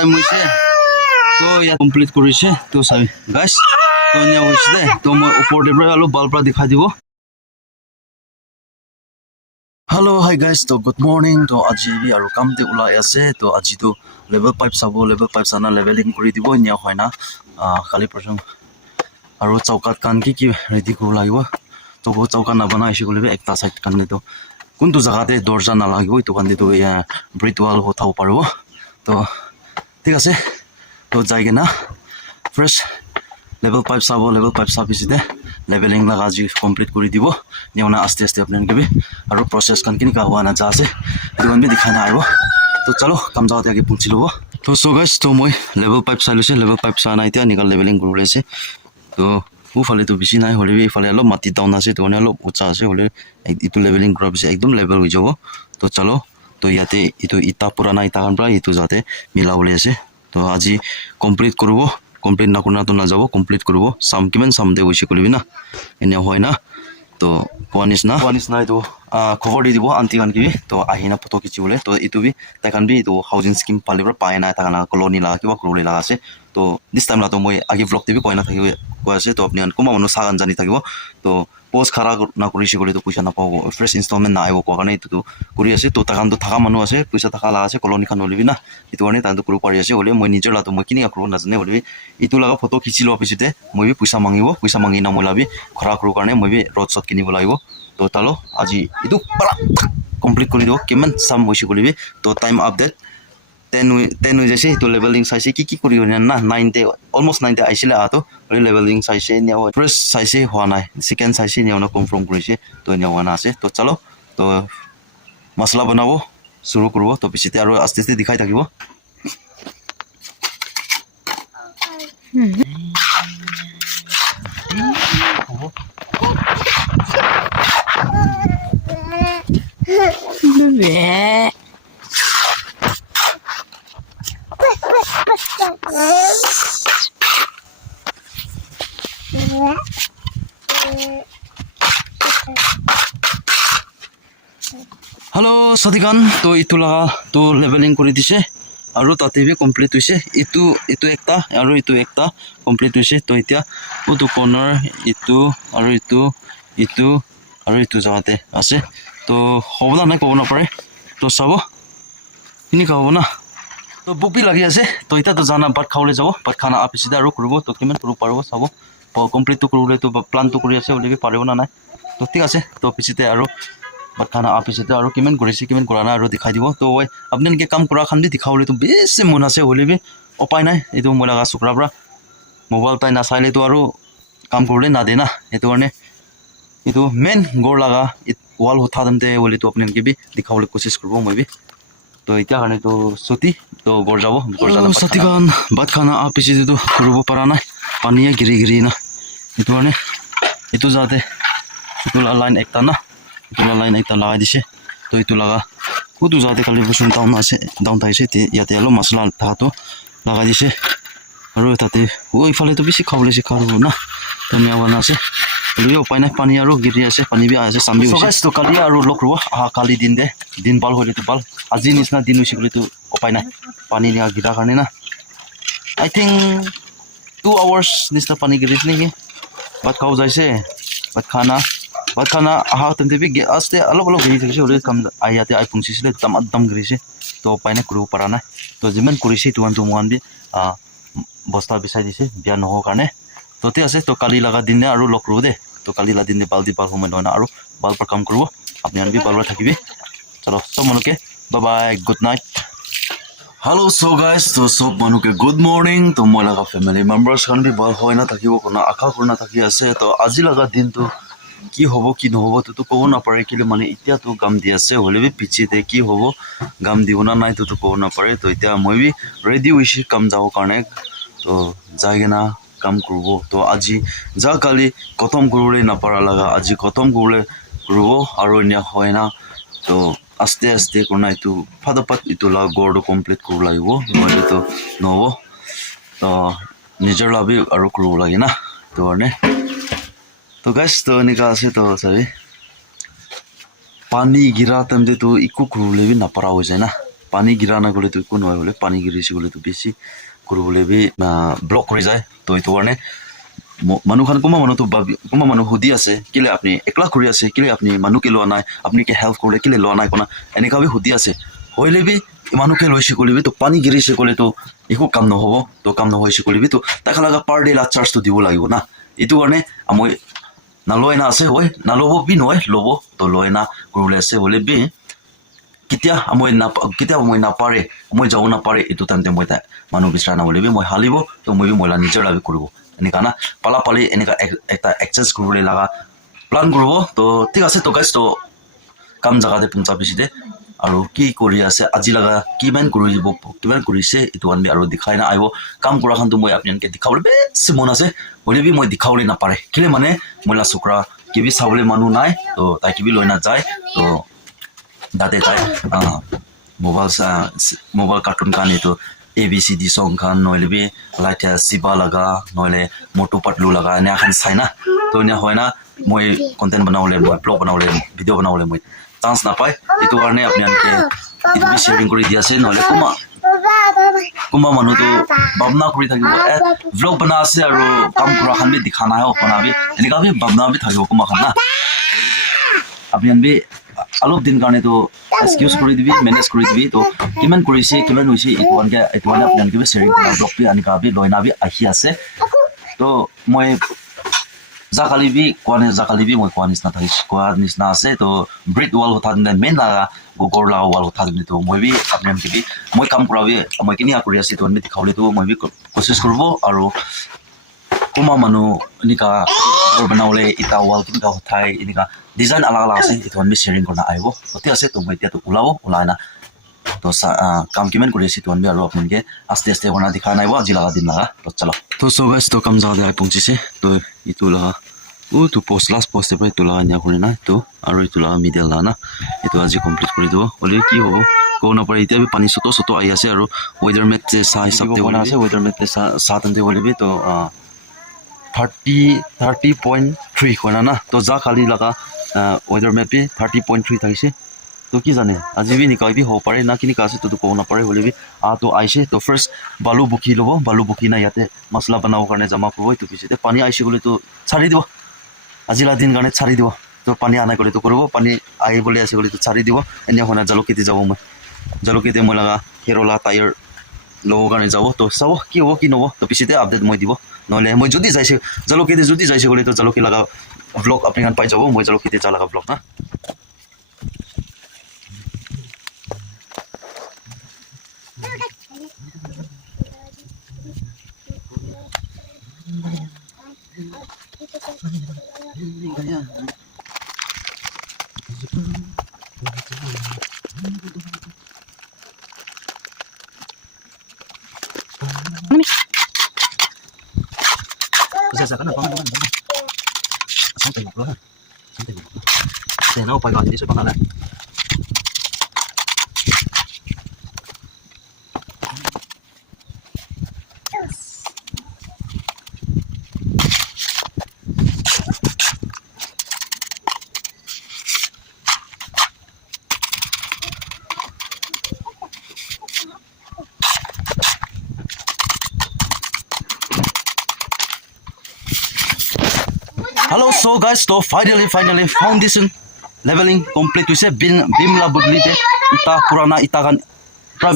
Time হৈছে তো ইয়াত কমপ্লিট কৰিছে তো চাবি গাইছ তো নিয়া হৈছে দে তো মই ওপৰতে পৰা অলপ বাল পৰা দেখাই দিব Hello, hi guys. So good morning. To aji bi aru kam te ulai ase. To aji to level 5 sabo level 5 sana leveling kuri dibo nya hoina. Kali person aru chaukat kan ki ready kuru lagibo. To go chaukat na banai shi kule ekta side kan ne to kuntu jaga te dorja na lagibo to kan to ya brick wall ho thau paribo. To ঠিক আছে. To jaige na fresh level 5 sabo level 5 service de leveling laga ji complete kuri dibo niona aste aste apnen ke bi aru process kan kini ka hua na ja ase duan bi dikhai na aibo to chalo kam jaw te age punchilo to so guys to moi level 5 salu se level 5 sa na itia nikal leveling kuru le se to u phale to bisi nai hole bi phale alo mati down ase to ne alo ucha ase hole itu leveling group se ekdom level hoi jabo to chalo to yate itu ita purana ita kan pra itu jate milawle ase to aji complete kurubo complete na kurna to na jabo complete kurubo sam kimen sam de hoise kulibi na ene hoy na to ponis na itu cover di dibo anti kan ki to ahina photo kichi bole to itu bi ta kan bi to housing scheme pali pra paina ta kana colony la ki ba kurule la ase to this time la to moi agi vlog tv koina thakibo ko ase to apni an kuma manu sagan jani thakibo to post khara na kurishi kole to puisa na pawo fresh installment na aibo ko kana itu to kuri ase to ta kan to thaka manu ase puisa thaka la ase colony kan olibi na itu ane ta to kuru pari ase hole moi nijor la to moi kini akru na jane hole itu laga photo kichi lo pisite moi bi puisa mangi na mola bi khara kru karne moi bi road shot kini bolaibo to talo aji itu para complete kori do kemen sam hoise kolibi to time update 10 hoye jase to leveling saise ki kori na 9 te almost 9 te aisile ato leveling saise ne first saise hwa nai second saise ne ona confirm korise to ne wana ase to chalo to masala banabo shuru korbo to pisite aru aste aste dikhai thakibo Hello Sadikan to itu laga to leveling kori dise aru tate bi complete hoise itu ekta aru itu ekta complete hoise to itia utu corner itu aru itu aru itu jagate ase to hobna nai kobna pare to sabo ini ka hobna to book bi lagi ase to ita to jana bat khawle jabo bat khana apisida aru kurubo to kimen kuru parbo sabo complete to kurule to plan to kuri ase ole bi paribo na nai to ঠিক আছে to pisite aru bat khana apisite aru kimen kurisi kimen kurana aru dikhai dibo to oi apnen ke kam kura khan bi dikhawle to bese mon ase hole bi upai nai etu mola ga sukra bra mobile tai na saile to aru kam kurle na de na etu karne itu main gor laga wall utha damte hole to apnen ke bi dikhawle kosis korbo moi bi to itia karne to soti to gor jabo gor jana satigan bat khana apisite to kurubo para nai paniya giri na itu karne itu jate itu line ekta na itu line ekta lagai dise to itu laga kutu jate kali busun down taise te yate alo masala tha to lagai dise aru tate oi phale to bisi khawle se kharu na to nya wana ase liyo paina pani aru giri ase pani bi ase sambi hoise so guys to kali aru lokro kali din bal hole to bal aji nisna din hoise kole to upai na pani nia gira karne na I think 2 hours nisna pani giris ni bat khau jaise bat khana aha tamte bi aste alog giri thise hole kam ayate ai pungsi sile tam girise to paina kuru parana to jimen kurisi tuan tu muan bi bosta bisai dise bia no ho karne to te ase to kali laga din aru lokru de to kali la din de baldi bal home na aru bal par kam kurbo apni an bi bal ra thakibi chalo sob manuke bye bye good night Hello so guys to sob manuke good morning to mola ga family members kan bi bal hoina thakibo kona akha kurna thaki ase to aji laga din to কি হব কি নহব তো কব না পারে কিলে মানে ইতিয়া তো গাম দি আছে হলে বি পিছিতে কি হব গাম দিব না নাই তো কব না পারে তো ইতিয়া মই বি রেডি হইছি কাম যাও কারণে তো যাইগে না কাম করব তো আজি যা কালি খতম করলে না পারা লাগা আজি খতম করলে করব আর নিয়া হয় না তো আস্তে আস্তে কোনা ইতু ফাদপাত ইতু লা গড় কমপ্লিট করব লাগিব নহলে তো নহব তো নিজর লাভি আর করব লাগে না তো মানে तो guys तो निकाल से तो सही पानी गिरा तमजे तो इको क्रूले भी ना पड़ा हो जाए ना পানী গিৰা না গ'লে তো একো নহয় বোলে পানী গিৰিছে গ'লে তো বেছি কৰিবলৈ বি ব্লক কৰি যায় তো এইটো কাৰণে মানুহখন কোনোবা মানুহটো কোনোবা মানুহ সুধি আছে কেলে আপুনি একলা কৰি আছে কেলে আপুনি মানুহকে লোৱা নাই আপুনি কি হেল্প কৰিলে কেলে লোৱা নাই কোনা এনেকুৱা বি সুধি আছে হ'লে বি মানুহকে লৈছে কৰিবি তো পানী গিৰিছে ক'লে তো একো কাম নহ'ব তো কাম নহৈছে কৰিবি তো তাকে লগা পাৰ ডে লা চাৰ্জটো দিব লাগিব না এইটো কাৰণে মই নালয় না আছে হয় নাল'ব বি নহয় ল'ব তো লয় না কৰিবলৈ আছে হ'লে বি কেতিয়া মই নাপাৰে মই যাব নাপাৰে এইটো টাইমতে মই মানুহ বিচৰা নহ'লে বি মই হালিব তো মই বি মহিলা নিজৰ লাগে কৰিব এনেকুৱা না পালা পালি এনেকুৱা এটা এক্সেঞ্জ কৰিবলৈ লগা প্লান কৰিব তো ঠিক আছে তো গাইজ তো কাম জেগাতে পঞ্চাছ বেছিতে আৰু কি কৰি আছে আজি লগা কিমান কৰিছে এইটো আমি আৰু দেখাই না আহিব কাম কৰাখনটো মই আপোনালোকে দেখাবলৈ বেছি মন আছে হ'লে বি মই দেখাবলৈ নাপাৰে কেলে মানে মহিলা চোকৰা কিবি চাবলৈ মানুহ নাই তো তাই কিবি লৈ নাযায় তো তাতে তাই মোবাইল কাৰ্টুন খান এইটো ABCD song খান নহ'লে বি লাইট শিৱা লগা নহ'লে মটু পাতলু লগা এনে এখন চাই না তো এনে হয় না মই কণ্টেণ্ট বনাবলৈ মই ব্লগ বনাবলৈ ভিডিঅ' বনাবলৈ মই চান্স নাপায় এইটো কাৰণে আপোনালোকে এইটো শ্বেয়াৰিং কৰি দি আছে নহ'লে কোনোবা মানুহটো ভাৱনা কৰি থাকিব ব্লগ বনাই আছে আৰু কাম কৰা খান বি দেখা নাই বনাবি এনেকুৱা বি ভাৱনা বি থাকিব কোনোবাখন না আপোনালোকে অলপ দিন কাৰণেতো এক্সকিউজ কৰি দিবি মেনেজ কৰি দিবি তো কিমান কৰিছে কিমান হৈছে এইটো কাৰণে আপোনালোকে শ্বেয়াৰিং কৰা ব্লগটো এনেকুৱা বি লৈ নাবি আহি আছে তো মই জাকালি বি মই কোৱা নিচিনা আছে তো ব্ৰিক ৱাল কথা দিলে মেইন লগা গোবৰ লগা ৱাল কথা দিলে তো মই বি আপোনালোকে বি মই কাম কৰা বি মই কেনেকুৱা কৰি আছে তো আমি দেখাবলৈতো মই বি কোচিছ কৰিব আৰু কোনোবা মানুহ এনেকুৱা ঘৰ বনাবলৈ ইটা ৱাল কেনেকুৱা উঠাই এনেকুৱা ডিজাইন আলাগ আছে এইটো আমি শ্বেয়াৰিং কৰা আহিব ঠিক আছে তো মই এতিয়াতো ওলাই না তো কাম কিমান কৰি আছে তো আমি আৰু আপোনালোকে আস্তে আস্তে কৰা দেখা নাইব আজি লগা দিন লগা তো চলো তো সো গাইজ তো কাম জেগাতে আহি পहुंचिছে তো এইটো লগা তো লাষ্ট পোষ্ট পৰা এইটো লগা নিয়া কৰি না তো আৰু এইটো লগা মিডল লগা না এইটো আজি কমপ্লিট কৰি দিব হ'লে কি হ'ব ক'ব নাপাৰে এতিয়া পানী চটো আহি আছে আৰু ৱেডাৰ মেপ যে চাহ হিচাপতে বনাই আছে ৱেডাৰ মেপ চাহ তেন্তে হ'লে তো 30.3 হয় না তো যা খালি লগা ৱেডাৰ মেপে 30.3 থাকিছে তো কি জানে আজি বি নিকাই বি হ'ব পাৰে না কি নিকা আছে তো ক'ব নাপাৰে হ'লে বি তো আহিছে তো ফাৰ্ষ্ট বালু বুকি ল'ব বালু বুকি না ইয়াতে মছলা বনাবৰ কাৰণে জমা কৰিব এইটো পিছতে পানী আহিছে গ'লে তো চাৰি দিব আজিলা দিন কাৰণে চাৰি দিব তো পানী আনাই গ'লে তো কৰিব পানী আহিবলৈ আছে গ'লে তো চাৰি দিব এনে হোৱা নাই জালুকেদি যাব মই জালুকেদি মই লগা কেৰলা টায়াৰ ল'বৰ কাৰণে যাব তো চাব কি হ'ব কি নহ'ব তো পিছতে আপডেট মই দিব নহ'লে মই যদি যাইছে গ'লে তো জালুকি লগা ব্লগ আপোনালোকে পাই যাব মই জালুকিতে যা লগা ব্লগ না Santai mo pa ba dito sa pangalan Hello, so guys, so finally foundation leveling complete হৈছে বিমলা বদলিতে ইটা পুরানা ইটা গান প্রা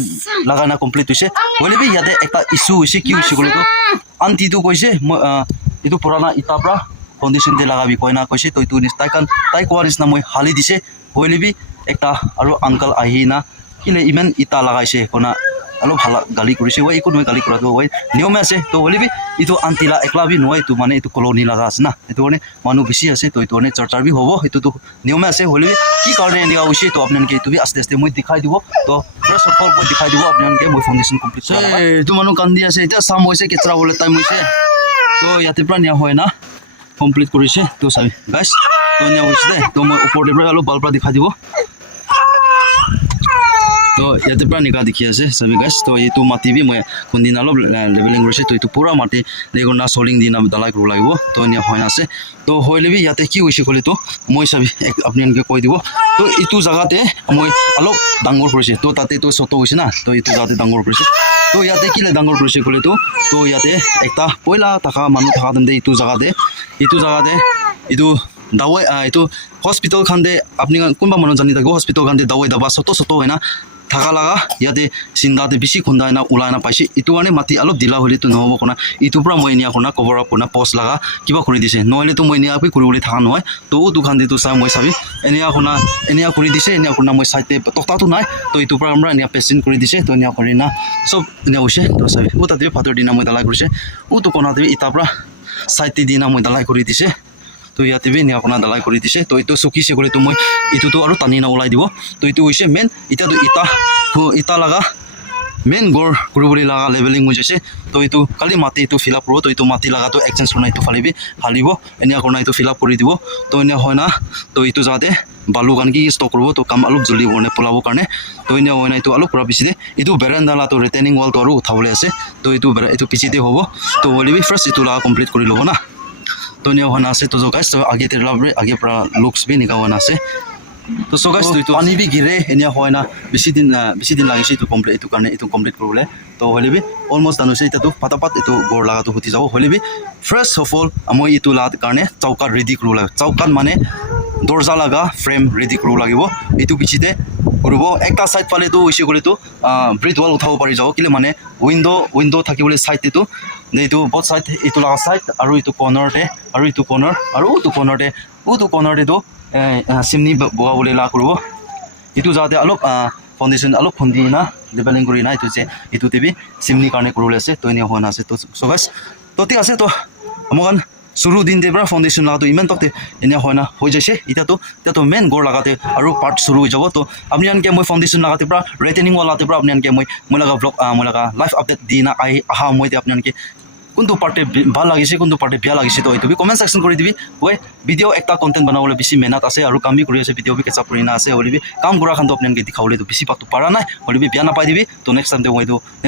লাগানা complete হৈছে বলে বি ইয়াতে একটা ইস্যু হৈছে কি হৈছে বলে তো আন্টি তো কইছে ইটো পুরানা ইটা প্রা ফাউন্ডেশন দে লাগাবি কইনা কইছে তো ইটো নিস্তাই কান তাই কোৱাৰ নিচিনা মই হালি দিছে বলে বি একটা আৰু আঙ্কেল আহি না কিলে ইমান ইটা লাগাইছে কোনা অলপ ভাল গালি কৰিছে ওই একো নহয় গালি কৰাটো ওই নিয়ম আছে তো বলিবি ইটো আন্টিলা একলা বি নহয় তো মানে ইটো কলোনি লাগা আছে না এটো মানে মানুহ বেছি আছে তো ইটো মানে চৰ্চাৰ বি হ'ব এটো তো নিয়ম আছে বলিবি কি কাৰণে এনেকা হৈছে তো আপোনালোকে ইটো বি আস্তে আস্তে মই দেখাই দিব তো ফাৰ্স্ট অফ অল মই দেখাই দিব আপোনালোকে মই ফাউন্ডেশন কমপ্লিট কৰে তো মানুহ কান্দি আছে এটা সাম হৈছে কেতৰা বলে টাইম হৈছে তো ইয়াতে পৰা নিয়া হয় না কমপ্লিট কৰিছে তো চাবি গাইস তো নিয়া হৈছে দে তো মই ওপৰতে পৰা অলপ বালপৰা দেখাই দিব তো ইয়াতে পৰা নিকা দেখি আছে সবে গাইস তো এইটো মাটি বি মই কোনদিন অলপ লেভেলিং কৰিছে তো এইটো পুৰা মাটি লেগনা সলিং দিনা দালাই কৰিব লাগিব তো এনে হয় আছে তো হইলে বি ইয়াতে কি হৈছে কলি তো মই সবি আপোনালোকে কৈ দিব তো এইটো জায়গাতে মই অলপ ডাঙৰ কৰিছে তো তাতে তো ছোট হৈছে না তো এইটো জায়গাতে ডাঙৰ কৰিছে তো ইয়াতে কিলে ডাঙৰ কৰিছে কলি তো ইয়াতে একটা পয়লা টাকা মানুহ থাকা দন্দে এইটো জায়গাতে এইটো দাৱাই এইটো হস্পিটাল খান্দে আপনি কোনবা মানুহ জানি থাকিব হস্পিটাল খান্দে দাৱাই দাবা ছোট হয় না থাকা লাগা ইয়াতে চিন্তাতে বেছি খুন্দাই না ওলাই না পাইছে এইটো কাৰণে মাটি অলপ দিলা হ'লে তো নহ'ব কোনা এইটোৰ পৰা মই নিয়া কোনা কভাৰ আপ কোনা পষ্ট লাগা কিবা কৰি দিছে নহ'লে তো মই নিয়া কৰিবলৈ থাকা নহয় তো দোকান দিটো চাই মই চাবি এনেয়া কৰি দিছে এনেয়া কোনা মই চাইতে টকটাটো নাই তো এইটোৰ পৰা আমৰা এনেয়া পেচেণ্ট কৰি দিছে তো এনেয়া কৰি না সব এনেয়া হৈছে তো চাবি ও তাতে পাতৰ দিনা মই দালাই কৰিছে ও তো কোনাতে ইটাৰ পৰা চাইতে দিনা মই দালাই কৰি দিছে তো ইয়াতে বি নিয়া কোনা দালাই কৰি দিছে তো এইটো চুকিছে কৰি তো মই এইটোতো আৰু টানি না ওলাই দিব তো এইটো হৈছে মেইন ইটাতো ইটা লাগা মেইন গড় কৰিবলৈ লাগা লেভেলিং হৈ গৈছে তো এইটো খালি মাটি এইটো ফিল আপ কৰিব তো এইটো মাটি লাগাটো এক্সচেঞ্জ কৰি এইটো ফালিব এনে কোনা এইটো ফিল আপ কৰি দিব তো এনে হয় না তো এইটো যাতে বালু কান কি ষ্টক কৰিব তো কাম অলপ জলদি বনে পলাব কাৰণে তো এনে হয় না এইটো অলপ পৰা পিছতে এইটো বেৰাণ্ডা লাটো ৰিটেনিং ৱাল তো আৰু উঠাবলৈ আছে তো এইটো পিছতে হ'ব তো হলিবি ফাৰ্ষ্ট এইটো লাগা কমপ্লিট কৰি ল'ব না तो नहीं होना से तो जो गाइस तो आगे तेरे लाभ आगे पूरा लुक्स भी निकाल होना से तो सो गाइस तो पानी भी गिरे इन्हें होना बेसी दिन लगे से तो कंप्लीट कर बोले तो होले भी ऑलमोस्ट दानु से तो पता तो गोर लगा तो होती जाओ होले भी फर्स्ट ऑफ ऑल अमो इतु लात करने चौकाट रेडी कर लगे चौकाट माने दरजा लगा फ्रेम रेडी कर लगे इतु पिछते কৰিব একটা সাইড পালে তো হৈছে গলে তো ব্ৰিড ওয়াল উঠাব পাৰি যাও কিলে মানে উইন্ডো থাকিবলৈ সাইড এটো এইটো বহুত সাইড এইটো লাগা সাইড আৰু এইটো কৰ্নাৰতে আৰু এইটো কৰ্নাৰ আৰু এইটো কৰ্নাৰতে তো চিমনি বগাবলৈ লা কৰিব এইটো যাতে অলপ ফাউন্ডেশন অলপ খুন্দি না লেভেলিং কৰি না এইটো যে এইটো টিভি চিমনি কাৰণে কৰিবলৈ আছে তো এনে হোৱা আছে তো সো গাইস তো ঠিক আছে তো আমগান शुरू दिन दे बरा फाउंडेशन लगा तो इमान तक इन्हें होना हो जैसे इतना तो मेन गोर लगाते और पार्ट शुरू हो जाओ तो अपनी अनके मैं फाउंडेशन लगाते बरा रेटेनिंग वाला ते बरा अपनी अनके मैं लगा ब्लॉग मैं लगा लाइफ अपडेट दीना आई हाँ मैं अपनी अनके কোনটো পার্টে ভাল লাগিছে কোনটো পার্টে বেয়া লাগিছে তো এইটো বি কমেন্ট সেকশন কৰি দিবি ওই ভিডিও একটা কন্টেন্ট বনাবলৈ বেছি মেহনত আছে আৰু কাম বি কৰি আছে ভিডিও বি কেচাপ কৰি না আছে হলিবি কাম কৰা খান তো আপোনাক দেখাবলৈ তো বেছি পাতো পাৰা নাই হলিবি বেয়া নাপাই দিবি তো নেক্সট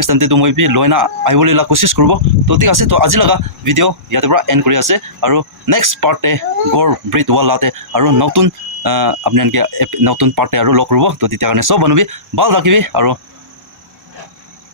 টাইম তো মই বি লয়না আইবলৈ লা কোशिश কৰিব তো ঠিক আছে তো আজি লগা ভিডিও ইয়াতে পৰা এন্ড কৰি আছে আৰু নেক্সট পাৰ্টে গড় ব্ৰিড ওয়াল লাতে আৰু নতুন আপোনাক নতুন পাৰ্টে আৰু লগ কৰিব তো তেতিয়া কাৰণে সব মানুহ ভাল ৰাখিবি আৰু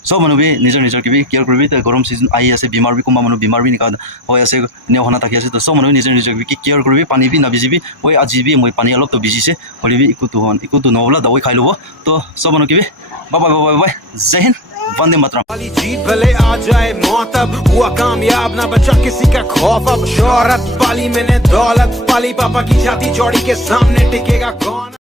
सब मानु भी निजर की भी केयर करबी तो गरम सीजन आई आसे बीमार भी कुमा मानु बीमार भी निका होय आसे नेवहना थाकी आसे तो सब मानु निजर की केयर करबी पानी भी नाबिजिबी ओय আজি भी মই पानी अलप तो बिजिसे हलिबी इकु तो नवला दवाई खाइ लबो तो सब मानु की भी बाय जय हिंद वंदे मातरम जीत भले आ जाए मौत अब हुआ कामयाब ना बचा किसी का खौफ अब शोहरत पाली मैंने दौलत पाली पापा की छाती चौड़ी के सामने टिकेगा कौन